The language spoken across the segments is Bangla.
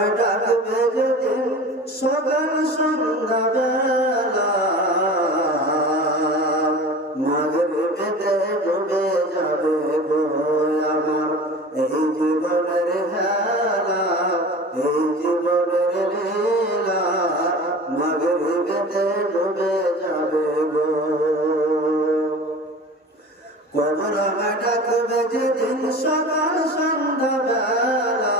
আমায় ডাকবে যেদিন সকাল সন্ধ্যা বেলা, মাগরিবেতে ডুবে যাবে গো আমার এই জীবনের হেলা, এই জীবনের লীলা, মাগরিবেতে ডুবে যাবে গো। কবর আমায় ডাকবে যেদিন সকাল সন্ধ্যা বেলা,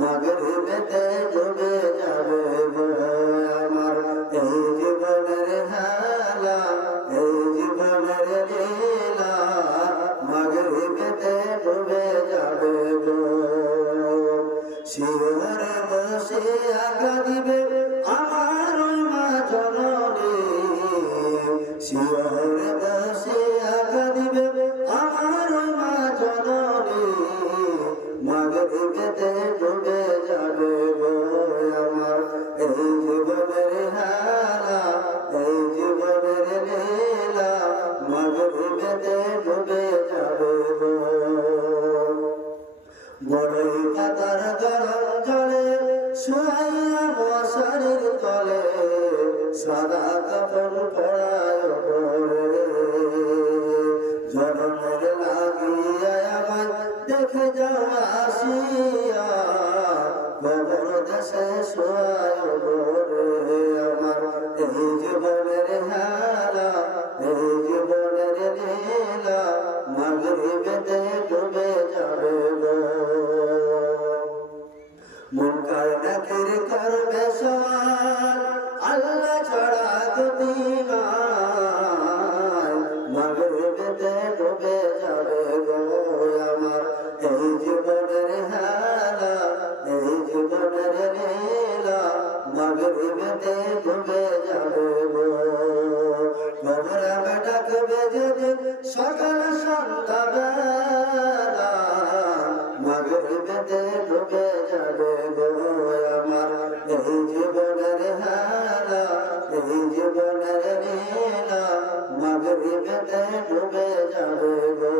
মাগরিবেতে ডুবে যাবে গো আমার এই জীবনের হেলা, এই জীবনের লীলা, মাগরিবেতে ডুবে যাবে গো। শিহরে বসে কাঁদিবে আমার মা জননী, শিহরে বসে কাঁদিবে আমার মা জননী, মাগরিবেতে ডুবে যাবে গো আমার এই জীবনের হেলা, এই জীবনের লীলা, মাগরিবেতে ডুবে যাবে গো। বড়ই পাতার গরম জলে শুয়াইয়া মশারির তলে, সাদা কাপড় পরায় পরে, জনমের লাগিয়া আমায় দেখে যাও আসিয়া, কবর দেশে শুয়ায় পরে আমার এই জীবনের হেলা, এই জীবনের লীলা, মাগরিবেতে ডুবে যাবে গো। মুনকার নাকির করবে সওয়াল, আল্লাহ ছাড়া গতি নাই, মাগরিবেতে ডুবে যাবে গো আমার এই জীবনের হেলা, এই জীবনের লীলা, মাগরিবেতে ডুবে যাবে গো। কবর আমায় ডাকবে যেদিন সকাল সন্ধ্যা বেলা, মাগরিবেতে ডুবে যাবে গো আমার এই জীবনের হেলা, এই জীবনের লীলা, মাগরিবেতে ডুবে যাবে গো।